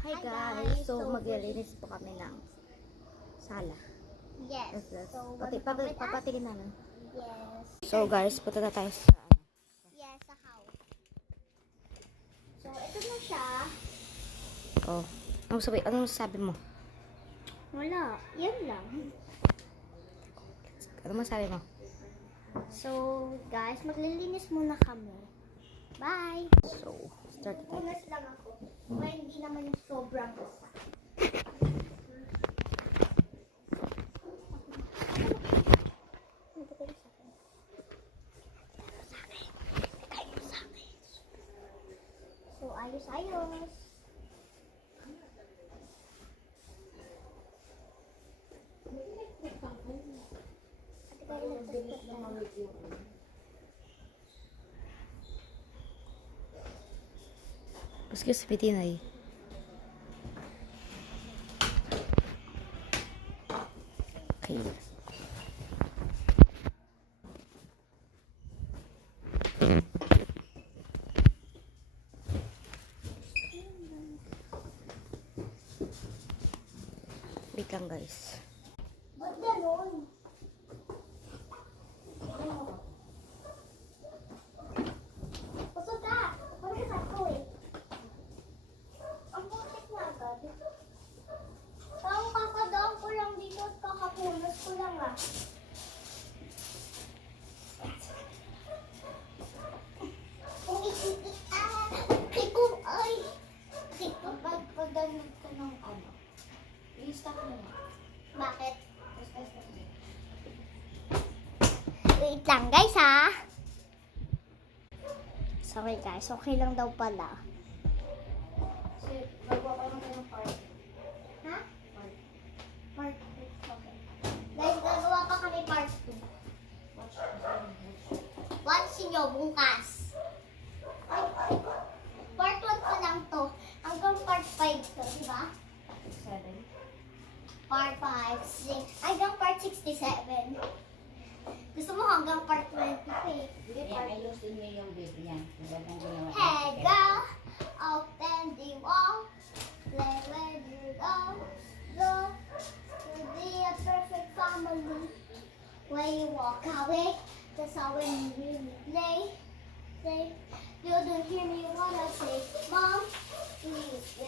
Hi guys! So maglilinis po kami ng sala. Yes. So, Papatingin namin. Yes. So guys, punta na tayo sa Yes, sa house. So, ito na siya. Oh. Anong sabi mo? Wala. Yan lang. Ano masabi mo? So, guys, maglilinis muna kami. Bye! So, start na tayo. Unas lang ako. Pero hindi naman yung sobrang basa. So, ayos-ayos. Excuse me, Tinay. Okay. Wait lang guys. Ba't ganun? Pasok ka! Pagkasal ko eh. Ang putik na agad. Parang kakadaan ko lang dito at kakapunas ko lang ah. Kung ikikong ay. Pag-download ko ng ano, i-stop mo na. Bakit? Wait lang guys ha. Sorry guys, okay lang daw pala. Kasi gagawa ko naman ng part. Ha? Part 2. Okay. Guys, gagawa pa kami part 2. Watch nyo bukas. Ay, part 1 pa lang to. Hanggang part 5 to, di ba? 7. Part 5, 6. Hanggang part 67. Gusto mo hanggang part 20 pa eh. Ayusin niyo yung baby niya. Hey girl, open the wall. Play with your dolls. Go to be a perfect family. When you walk away, that's how when you really play. Say, you don't hear me wanna say, Mom, please.